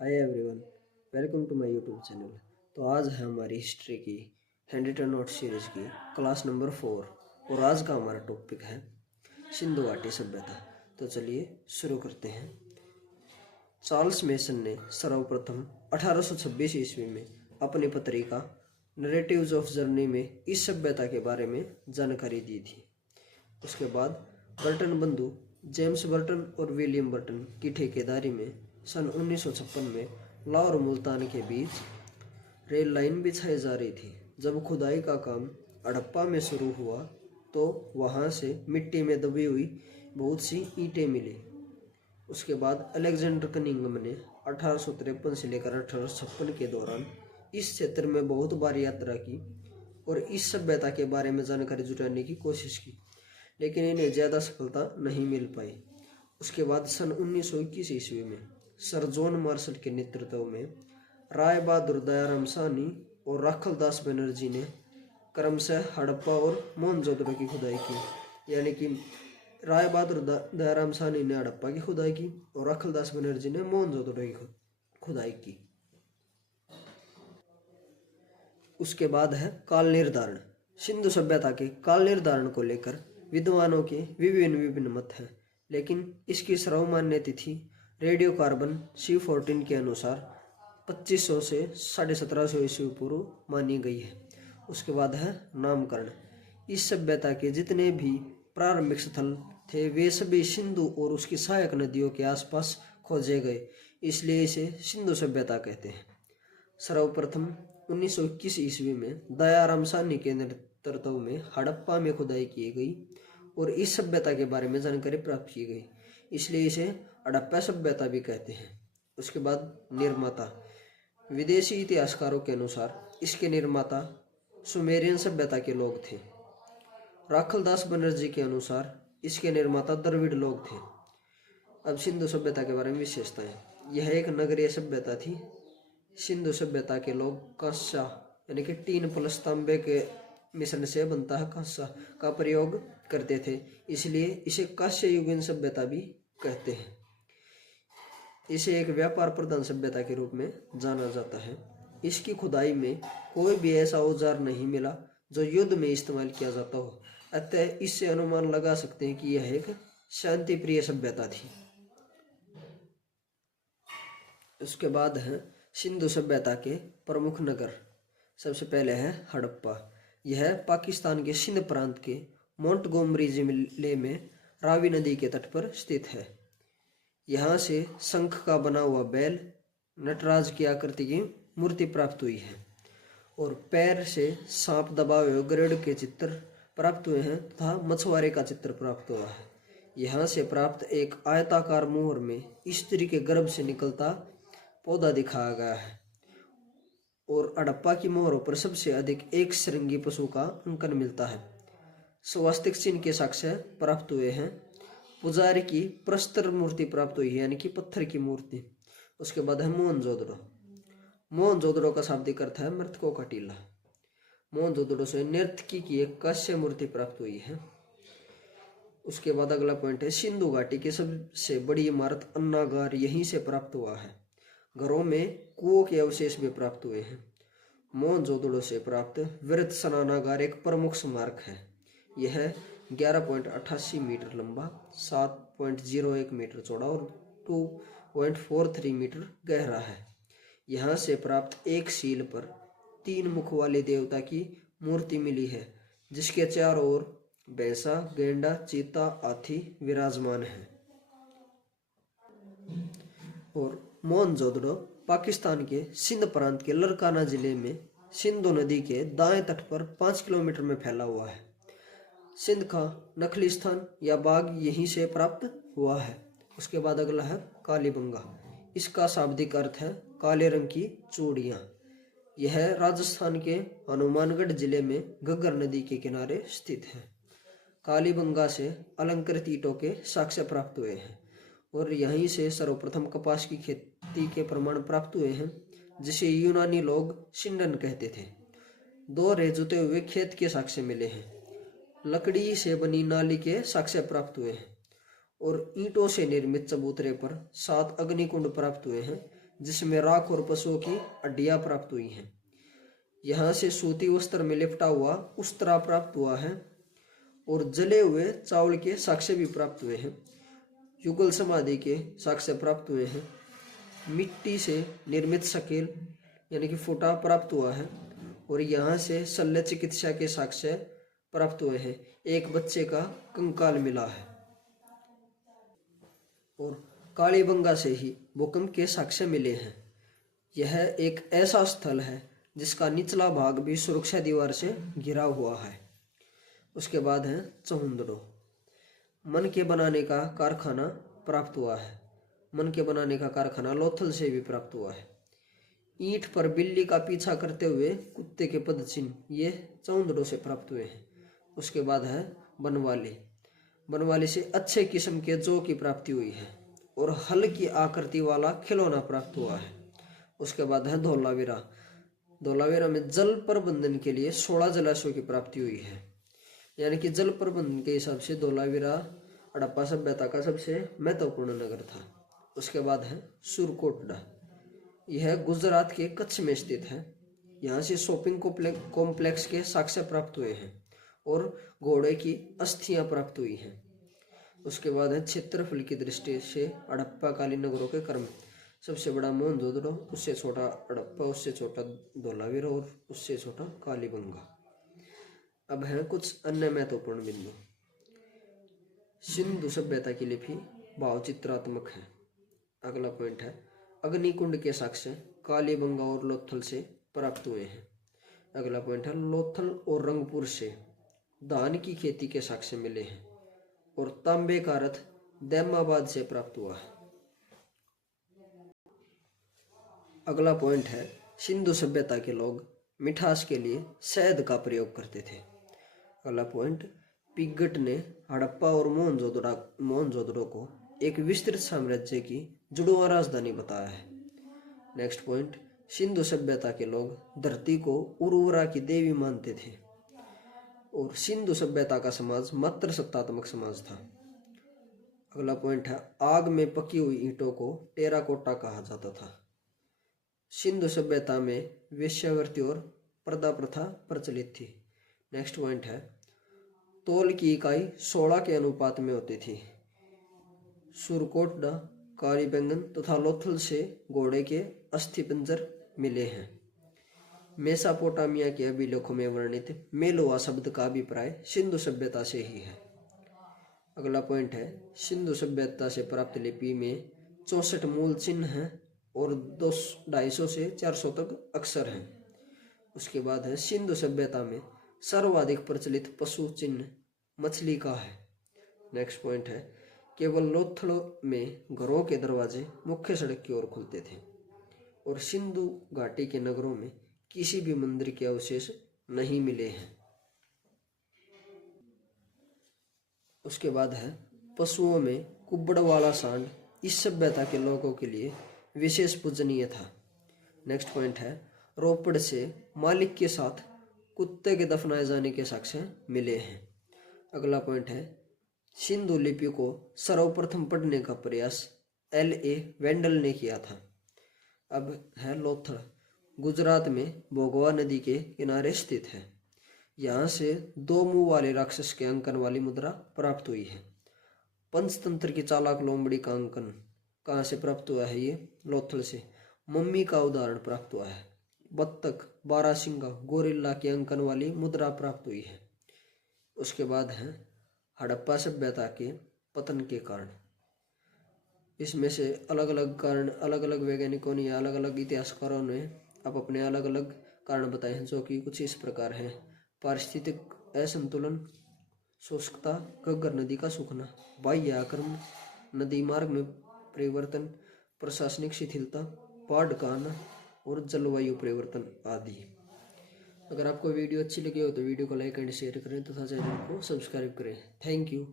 Hi everyone, welcome to my YouTube channel. तो आज है हमारी हिस्ट्री की हैंड रिटन नोट सीरीज की क्लास नंबर 4 और आज का हमारा टॉपिक है सिंधु घाटी सभ्यता। तो चलिए शुरू करते हैं। चार्ल्स मेसन ने सर्वप्रथम 1826 ईस्वी में अपनी पत्रिका नरेटिव्स ऑफ जर्नी में इस सभ्यता के बारे में जानकारी दी थी। उसके बाद बर्टन बंधु जेम्स बर्टन और विलियम बर्टन की ठेकेदारी में सन 1956 में लाहौर और मुल्तान के बीच रेल लाइन बिछाई जा रही थी। जब खुदाई का काम हड़प्पा में शुरू हुआ तो वहां से मिट्टी में दबी हुई बहुत सी ईंटें मिली। उसके बाद अलेक्जेंडर कनिंघम ने 1853 से लेकर 1856 के दौरान इस क्षेत्र में बहुत बार यात्रा की और इस सभ्यता के बारे में जानकारी जुटाने की कोशिश की, लेकिन इन्हें ज़्यादा सफलता नहीं मिल पाई। उसके बाद सन 1921 ईस्वी में सर जॉन मार्शल के नेतृत्व में राय बहादुर दयाराम साहनी और राखलदास बनर्जी ने क्रमशः हड़प्पा और मोहनजोदड़ो की खुदाई की। यानी कि राय बहादुर दयाराम साहनी ने हड़प्पा की खुदाई की और राखलदास बनर्जी ने मोहनजोदड़ो की खुदाई की। उसके बाद है काल निर्धारण। सिंधु सभ्यता के काल निर्धारण को लेकर विद्वानों के विभिन्न मत हैं, लेकिन इसकी सर्वमान्य तिथि रेडियो कार्बन C14 के अनुसार 2500 से 1750 ईस्वी पूर्व मानी गई है। उसके बाद है नामकरण। इस सभ्यता के जितने भी प्रारंभिक स्थल थे वे सभी सिंधु और उसकी सहायक नदियों के आसपास खोजे गए, इसलिए इसे सिंधु सभ्यता कहते हैं। सर्वप्रथम 1921 ईस्वी में दयाराम साहनी के नेतृत्व में हड़प्पा में खुदाई की गई और इस सभ्यता के बारे में जानकारी प्राप्त की गई, इसलिए इसे हड़प्पा सभ्यता भी कहते हैं। उसके बाद निर्माता। विदेशी इतिहासकारों के अनुसार इसके निर्माता सुमेरियन सभ्यता के लोग थे। राखलदास बनर्जी के अनुसार इसके निर्माता द्रविड़ लोग थे। अब सिंधु सभ्यता के बारे में विशेषताएं। यह एक नगरीय सभ्यता थी। सिंधु सभ्यता के लोग कांसा यानी कि टीन प्लस तांबे के मिश्रण से बनता है कांसा का प्रयोग करते थे, इसलिए इसे कांस्य युगीन सभ्यता भी कहते हैं। इसे एक व्यापार प्रधान सभ्यता के रूप में जाना जाता है। इसकी खुदाई में कोई भी ऐसा औजार नहीं मिला जो युद्ध में इस्तेमाल किया जाता हो, अतः इससे अनुमान लगा सकते हैं कि यह एक शांति प्रिय सभ्यता थी। उसके बाद है सिंधु सभ्यता के प्रमुख नगर। सबसे पहले है हड़प्पा। यह पाकिस्तान के सिंध प्रांत के मोंटगोमरी जिले में रावी नदी के तट पर स्थित है। यहाँ से शंख का बना हुआ बैल, नटराज की आकृति की मूर्ति प्राप्त हुई है और पैर से सांप दबाए हुए गरुड़ के चित्र प्राप्त हुए हैं तथा मछुआरे का चित्र प्राप्त हुआ है। यहाँ से प्राप्त एक आयताकार मोहर में स्त्री के गर्भ से निकलता पौधा दिखाया गया है और हड़प्पा की मोहरों पर सबसे अधिक एक श्रृंगी पशु का अंकन मिलता है। स्वास्तिक चिन्ह के साक्ष्य प्राप्त हुए हैं। पुजारी की प्रस्तर मूर्ति प्राप्त हुई है, यानी कि पत्थर की मूर्ति। उसके बाद है मोहनजोदड़ो। मोहनजोदड़ो का शाब्दिक अर्थ है मृतकों का टीला। मोहनजोदड़ो से नर्तकी की एक कांस्य मूर्ति प्राप्त हुई है। उसके बाद अगला पॉइंट है सिंधु घाटी की सबसे बड़ी इमारत अन्नागार यहीं से प्राप्त हुआ है। घरों में कुओं के अवशेष भी प्राप्त हुए हैं। मोहनजोदड़ो से प्राप्त वृत्त स्नानागार एक प्रमुख स्मारक है। यह 11.88 मीटर लंबा, 7.01 मीटर चौड़ा और 2.43 मीटर गहरा है। यहाँ से प्राप्त एक सील पर 3 मुख वाले देवता की मूर्ति मिली है, जिसके चारों ओर भैंसा, गेंडा, चीता, हाथी विराजमान है। और मोहनजोदड़ो पाकिस्तान के सिंध प्रांत के लरकाना जिले में सिंधु नदी के दाएं तट पर 5 किलोमीटर में फैला हुआ है। सिंध का नखली स्थान या बाग यहीं से प्राप्त हुआ है। उसके बाद अगला है कालीबंगा। इसका शाब्दिक अर्थ है काले रंग की चूड़ियाँ। यह राजस्थान के हनुमानगढ़ जिले में घग्गर नदी के किनारे स्थित है। कालीबंगा से अलंकृत ईंटों के साक्ष्य प्राप्त हुए हैं और यहीं से सर्वप्रथम कपास की खेती के प्रमाण प्राप्त हुए हैं, जिसे यूनानी लोग सिंडन कहते थे। 2 रेजुते हुए खेत के साक्ष्य मिले हैं। लकड़ी से बनी नाली के साक्ष्य प्राप्त हुए हैं और ईंटों से निर्मित चबूतरे पर 7 अग्निकुंड प्राप्त हुए हैं, जिसमें राख और पशुओं की हड्डियां प्राप्त हुई हैं। यहाँ से सूती वस्त्र में लिपटा हुआ उस्तरा प्राप्त हुआ है और जले हुए चावल के साक्ष्य भी प्राप्त हुए हैं। युगल समाधि के साक्ष्य प्राप्त हुए हैं। मिट्टी से निर्मित शकील यानी कि फूटा प्राप्त हुआ है और यहाँ से शल्य चिकित्सा के साक्ष्य प्राप्त हुए हैं। एक बच्चे का कंकाल मिला है और कालीबंगा से ही भूकंप के साक्ष्य मिले हैं। यह एक ऐसा स्थल है जिसका निचला भाग भी सुरक्षा दीवार से घिरा हुआ है। उसके बाद है चहुंदड़ो। मन के बनाने का कारखाना प्राप्त हुआ है। मन के बनाने का कारखाना लोथल से भी प्राप्त हुआ है। ईंट पर बिल्ली का पीछा करते हुए कुत्ते के पद चिन्ह ये चहुंदड़ो से प्राप्त हुए हैं। उसके बाद है बनवाली। बनवाली से अच्छे किस्म के जौ की प्राप्ति हुई है और हल्की आकृति वाला खिलौना प्राप्त हुआ है। उसके बाद है धौलावीरा। धौलावीरा में जल प्रबंधन के लिए 16 जलाशयों की प्राप्ति हुई है। यानी कि जल प्रबंधन के हिसाब से धौलावीरा हड़प्पा सभ्यता का सबसे महत्वपूर्ण नगर था। उसके बाद है सुरकोटड़ा। यह गुजरात के कच्छ में स्थित है। यहाँ से शॉपिंग कॉम्प्लेक्स के साक्ष्य प्राप्त हुए हैं और घोड़े की अस्थियां प्राप्त हुई हैं। उसके बाद है क्षेत्रफल की दृष्टि से हड़प्पा कालीन नगरों के क्रम। सबसे बड़ा मोहनजोदड़ो, उससे छोटा हड़प्पा, उससे छोटा धौलावीरा और उससे छोटा कालीबंगा। अब है कुछ अन्य महत्वपूर्ण बिंदु। सिंधु सभ्यता की लिपि भावचित्रात्मक है। अगला पॉइंट है अग्निकुंड के साक्ष्य कालीबंगा और लोथल से प्राप्त हुए हैं। अगला पॉइंट है लोथल और रंगपुर से धान की खेती के साक्ष्य मिले हैं और तांबे का रथ दैमाबाद से प्राप्त हुआ है। अगला पॉइंट है सिंधु सभ्यता के लोग मिठास के लिए शहद का प्रयोग करते थे। अगला पॉइंट पिगट ने हड़प्पा और मोहनजोदड़ो को एक विस्तृत साम्राज्य की जुड़वा राजधानी बताया है। नेक्स्ट पॉइंट सिंधु सभ्यता के लोग धरती को उर्वरा की देवी मानते थे और सिंधु सभ्यता का समाज मात्र सत्तात्मक समाज था। अगला पॉइंट है आग में पकी हुई ईंटों को टेराकोटा कहा जाता था। सिंधु सभ्यता में वेश्यावृत्ति और पर्दा प्रथा प्रचलित थी। नेक्स्ट पॉइंट है तौल की इकाई 16 के अनुपात में होती थी। सुरकोटड़ा, कालीबंगन तथा लोथल से घोड़े के अस्थिपंजर मिले हैं। मेसापोटामिया के अभिलेखों में वर्णित मेलोआ शब्द का अभिप्राय सिंधु सभ्यता से ही है। अगला पॉइंट है सिंधु सभ्यता से प्राप्त लिपि में 64 मूल चिन्ह हैं और 250 से 400 तक अक्षर हैं। उसके बाद है सिंधु सभ्यता में सर्वाधिक प्रचलित पशु चिन्ह मछली का है। नेक्स्ट पॉइंट है केवल लोथल में घरों के दरवाजे मुख्य सड़क की ओर खुलते थे और सिंधु घाटी के नगरों में किसी भी मंदिर के अवशेष नहीं मिले हैं। उसके बाद है पशुओं में कुब्बड़ वाला सांड इस सभ्यता के लोगों के लिए विशेष पूजनीय था। नेक्स्ट पॉइंट है रोपड़ से मालिक के साथ कुत्ते के दफनाए जाने के साक्ष्य मिले हैं। अगला पॉइंट है सिंधु लिपि को सर्वप्रथम पढ़ने का प्रयास L.A. वेंडल ने किया था। अब है लोथल, गुजरात में भोगवा नदी के किनारे स्थित है। यहाँ से 2 मुंह वाले राक्षस के अंकन वाली मुद्रा प्राप्त हुई है। पंचतंत्र की चालाक लोमड़ी का अंकन कहाँ से प्राप्त हुआ है? ये लोथल से। मम्मी का उदाहरण प्राप्त हुआ है। बत्तख, बारासिंगा, गोरिल्ला के अंकन वाली मुद्रा प्राप्त हुई है। उसके बाद है हड़प्पा सभ्यता के पतन के कारण। इसमें से अलग अलग कारण अलग अलग वैज्ञानिकों ने या अलग अलग इतिहासकारों ने अब अपने अलग अलग कारण बताए हैं, जो कि कुछ इस प्रकार हैं। पारिस्थितिक असंतुलन, शुष्कता, घग्गर नदी का सूखना, बाह्य आक्रमण, नदी मार्ग में परिवर्तन, प्रशासनिक शिथिलता, बाढ़ का आना और जलवायु परिवर्तन आदि। अगर आपको वीडियो अच्छी लगी हो तो वीडियो को लाइक एंड शेयर करें तथा चैनल को सब्सक्राइब करें। Thank you.